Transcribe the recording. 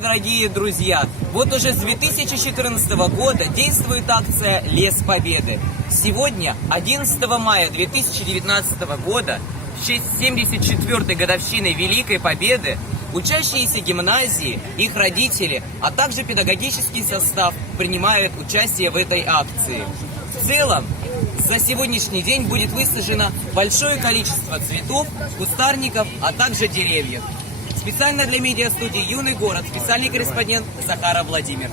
Дорогие друзья, вот уже с 2014 года действует акция «Лес Победы». Сегодня, 11 мая 2019 года, в честь 74-й годовщины Великой Победы, учащиеся гимназии, их родители, а также педагогический состав принимают участие в этой акции. В целом, за сегодняшний день будет высажено большое количество цветов, кустарников, а также деревьев. Специально для медиастудии «Юный город» специальный корреспондент Захаров Владимир.